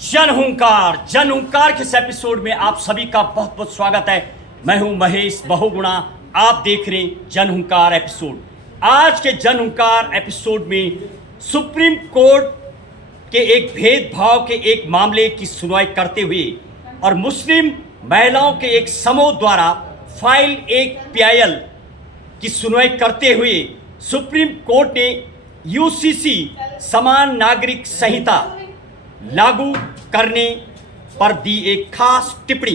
जन हुंकार के इस एपिसोड में आप सभी का बहुत बहुत स्वागत है। मैं हूं महेश बहुगुणा, आप देख रहे हैं जन हुंकार एपिसोड। आज के जन हुंकार एपिसोड में सुप्रीम कोर्ट के एक भेदभाव के एक मामले की सुनवाई करते हुए और मुस्लिम महिलाओं के एक समूह द्वारा फाइल एक पीआईएल की सुनवाई करते हुए सुप्रीम कोर्ट ने यूसीसी समान नागरिक संहिता लागू करने पर दी एक खास टिप्पणी।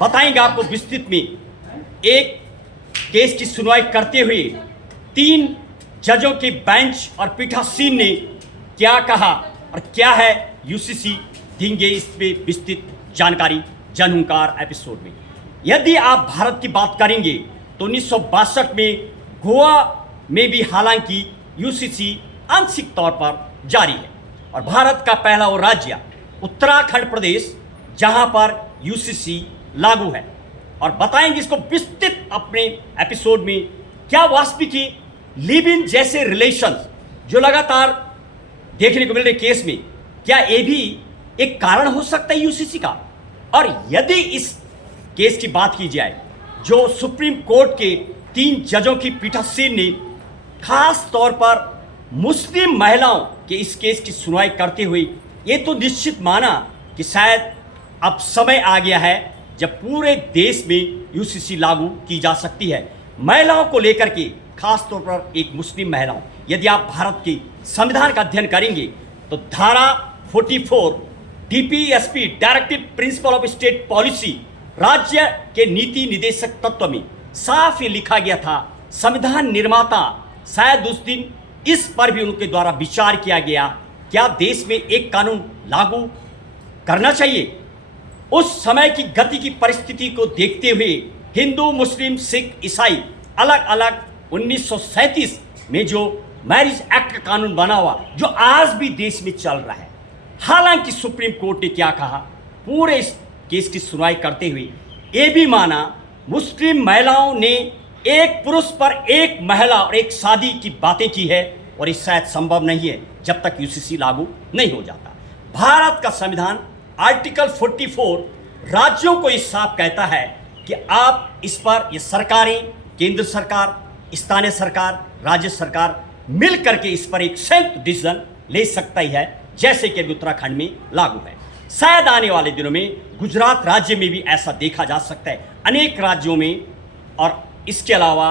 बताएंगे आपको विस्तृत में। एक केस की सुनवाई करते हुए 3 जजों के बेंच और पीठासीन ने क्या कहा और क्या है यूसीसी, देंगे इस पे विस्तृत जानकारी जन हुंकार एपिसोड में। यदि आप भारत की बात करेंगे तो 1962 में गोवा में भी हालांकि यूसीसी आंशिक तौर पर जारी है और भारत का पहला वो राज्य उत्तराखंड प्रदेश जहां पर यूसीसी लागू है। और बताएंगे इसको विस्तृत अपने एपिसोड में। क्या वास्तविक लिव इन जैसे रिलेशंस जो लगातार देखने को मिल रहे केस में, क्या ये भी एक कारण हो सकता है यूसीसी का? और यदि इस केस की बात की जाए जो सुप्रीम कोर्ट के 3 जजों की पीठासीन ने खास तौर पर मुस्लिम महिलाओं के इस केस की सुनवाई करते हुए ये तो निश्चित माना कि शायद अब समय आ गया है जब पूरे देश में यूसीसी लागू की जा सकती है। महिलाओं को लेकर के खास तौर पर एक मुस्लिम महिलाओं, यदि आप भारत के संविधान का अध्ययन करेंगे तो धारा 44 DPSP directive principle of state policy राज्य के नीति निदेशक तत्व में साफ ये लिखा गया था। संविधान निर्माता शायद उस दिन इस पर भी उनके द्वारा विचार किया गया, क्या देश में एक कानून लागू करना चाहिए। उस समय की गति की परिस्थिति को देखते हुए हिंदू, मुस्लिम, सिख, ईसाई अलग अलग 1937 में जो मैरिज एक्ट का कानून बना हुआ जो आज भी देश में चल रहा है। हालांकि सुप्रीम कोर्ट ने क्या कहा, पूरे इस केस की सुनवाई करते हुए ये भी माना मुस्लिम महिलाओं ने एक पुरुष पर एक महिला और एक शादी की बातें की है और ये शायद संभव नहीं है जब तक यूसीसी लागू नहीं हो जाता। भारत का संविधान आर्टिकल 44 राज्यों को इस साफ कहता है कि आप इस पर ये सरकारें, केंद्र सरकार, स्थानीय सरकार, राज्य सरकार मिल करके इस पर एक संयुक्त डिसीजन ले सकता ही है, जैसे कि उत्तराखंड में लागू है। शायद आने वाले दिनों में गुजरात राज्य में भी ऐसा देखा जा सकता है, अनेक राज्यों में, और इसके अलावा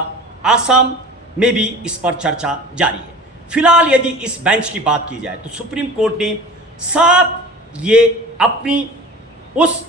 आसाम में भी इस पर चर्चा जारी है। फिलहाल यदि इस बेंच की बात की जाए तो सुप्रीम कोर्ट ने साफ ये अपनी उस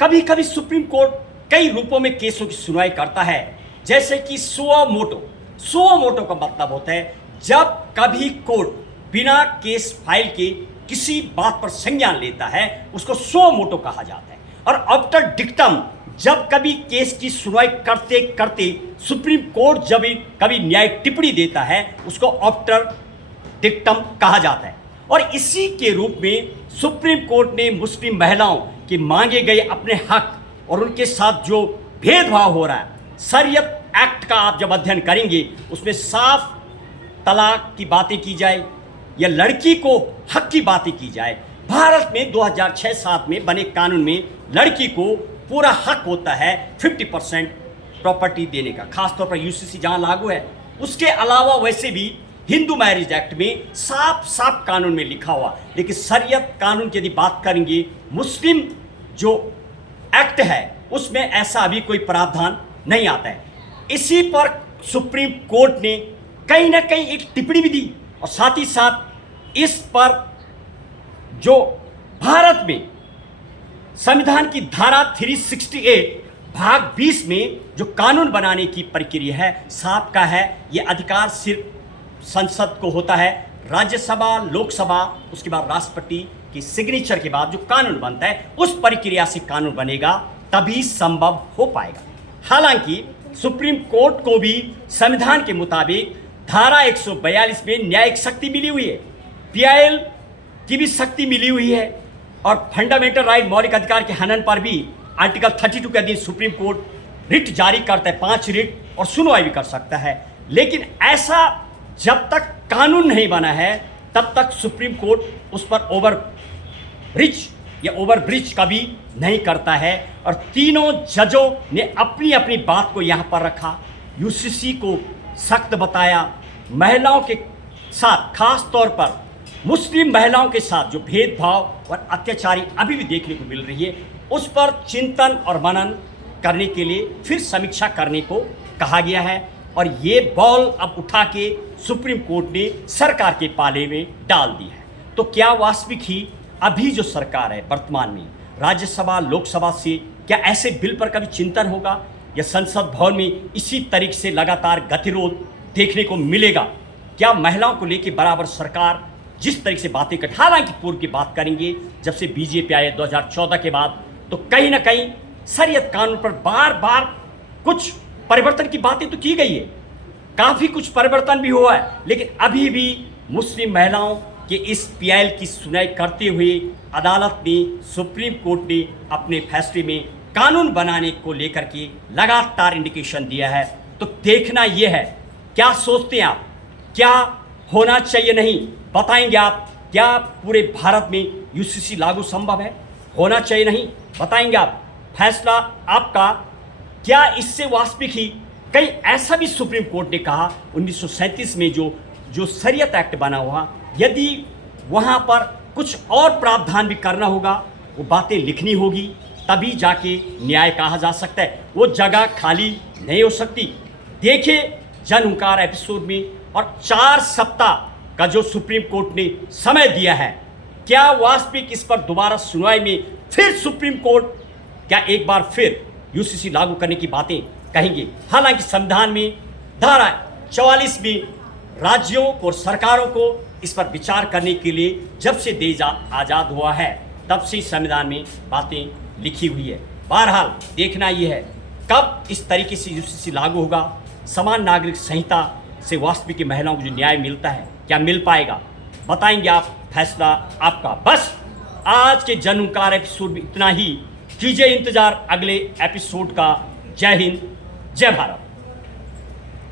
कभी कभी सुप्रीम कोर्ट कई रूपों में केसों की सुनवाई करता है, जैसे कि सुओ मोटो का मतलब होता है जब कभी कोर्ट बिना केस फाइल के किसी बात पर संज्ञान लेता है उसको सुओ मोटो कहा जाता है। और आफ्टर डिक्टम जब कभी केस की सुनवाई करते करते सुप्रीम कोर्ट जब कभी न्यायिक टिप्पणी देता है उसको आफ्टर डिक्टम कहा जाता है। और इसी के रूप में सुप्रीम कोर्ट ने मुस्लिम महिलाओं के मांगे गए अपने हक और उनके साथ जो भेदभाव हो रहा है, शरीयत एक्ट का आप जब अध्ययन करेंगे उसमें साफ तलाक की बातें की जाए या लड़की को हक की बातें की जाए। भारत में 2006-7 में बने कानून में लड़की को पूरा हक होता है 50% प्रॉपर्टी देने का, खासतौर पर यूसीसी जहां लागू है। उसके अलावा वैसे भी हिंदू मैरिज एक्ट में साफ कानून में लिखा हुआ, लेकिन शरीयत कानून की यदि बात करेंगे मुस्लिम जो एक्ट है उसमें ऐसा अभी कोई प्रावधान नहीं आता है। इसी पर सुप्रीम कोर्ट ने कहीं ना कहीं एक टिप्पणी भी दी और साथ ही साथ इस पर जो भारत में संविधान की धारा 368 भाग 20 में जो कानून बनाने की प्रक्रिया है साफ का है, ये अधिकार सिर्फ संसद को होता है, राज्यसभा, लोकसभा, उसके बाद राष्ट्रपति की सिग्नेचर के बाद जो कानून बनता है उस प्रक्रिया से कानून बनेगा तभी संभव हो पाएगा। हालांकि सुप्रीम कोर्ट को भी संविधान के मुताबिक धारा 142 में न्यायिक शक्ति मिली हुई है, पीआईएल की भी शक्ति मिली हुई है और फंडामेंटल राइट मौलिक अधिकार के हनन पर भी आर्टिकल 32 के अधीन सुप्रीम कोर्ट रिट जारी करता है, 5 रिट, और सुनवाई भी कर सकता है। लेकिन ऐसा जब तक कानून नहीं बना है तब तक सुप्रीम कोर्ट उस पर ओवर रिच या ओवरब्रिज कभी नहीं करता है। और तीनों जजों ने अपनी अपनी बात को यहाँ पर रखा, यूसीसी को सख्त बताया, महिलाओं के साथ खास तौर पर मुस्लिम महिलाओं के साथ जो भेदभाव और अत्याचारी अभी भी देखने को मिल रही है उस पर चिंतन और मनन करने के लिए फिर समीक्षा करने को कहा गया है। और ये बॉल अब उठा के सुप्रीम कोर्ट ने सरकार के पाले में डाल दी है। तो क्या वास्तविक ही अभी जो सरकार है वर्तमान में राज्यसभा लोकसभा से क्या ऐसे बिल पर कभी चिंतन होगा या संसद भवन में इसी तरीके से लगातार गतिरोध देखने को मिलेगा? क्या महिलाओं को लेकर बराबर सरकार जिस तरीके से बातें कर, हालांकि पूर्व की बात करेंगे जब से बीजेपी आए 2014 के बाद, तो कहीं ना कहीं शरीयत कानून पर बार बार कुछ परिवर्तन की बातें तो की गई है, काफ़ी कुछ परिवर्तन भी हुआ है, लेकिन अभी भी मुस्लिम महिलाओं के इस पीआईएल की सुनवाई करते हुए अदालत ने, सुप्रीम कोर्ट ने अपने फैसले में कानून बनाने को लेकर के लगातार इंडिकेशन दिया है। तो देखना यह है, क्या सोचते हैं आप, क्या होना चाहिए? नहीं बताएंगे आप? क्या पूरे भारत में यूसीसी लागू संभव है? होना चाहिए? नहीं बताएंगे आप? फैसला आपका। क्या इससे वास्तविक ही कहीं ऐसा भी सुप्रीम कोर्ट ने कहा 1937 में जो शरीयत एक्ट बना हुआ, यदि वहाँ पर कुछ और प्रावधान भी करना होगा, वो बातें लिखनी होगी, तभी जाके न्याय कहा जा सकता है, वो जगह खाली नहीं हो सकती। देखिए जनहुंकार एपिसोड में, और 4 सप्ताह का जो सुप्रीम कोर्ट ने समय दिया है, क्या वास्तविक इस पर दोबारा सुनवाई में फिर सुप्रीम कोर्ट क्या एक बार फिर यूसीसी लागू करने की बातें कहेंगे? हालांकि संविधान में धारा 44 में राज्यों और सरकारों को इस पर विचार करने के लिए जब से देश आज़ाद हुआ है तब से संविधान में बातें लिखी हुई है। बहरहाल देखना यह है कब इस तरीके से यूसीसी लागू होगा, समान नागरिक संहिता से वास्तविक महिलाओं को जो न्याय मिलता है क्या मिल पाएगा? बताएंगे आप, फैसला आपका। बस आज के जनहुंकार एपिसोड में इतना ही। कीजिए इंतजार अगले एपिसोड का। जय हिंद, जय भारत।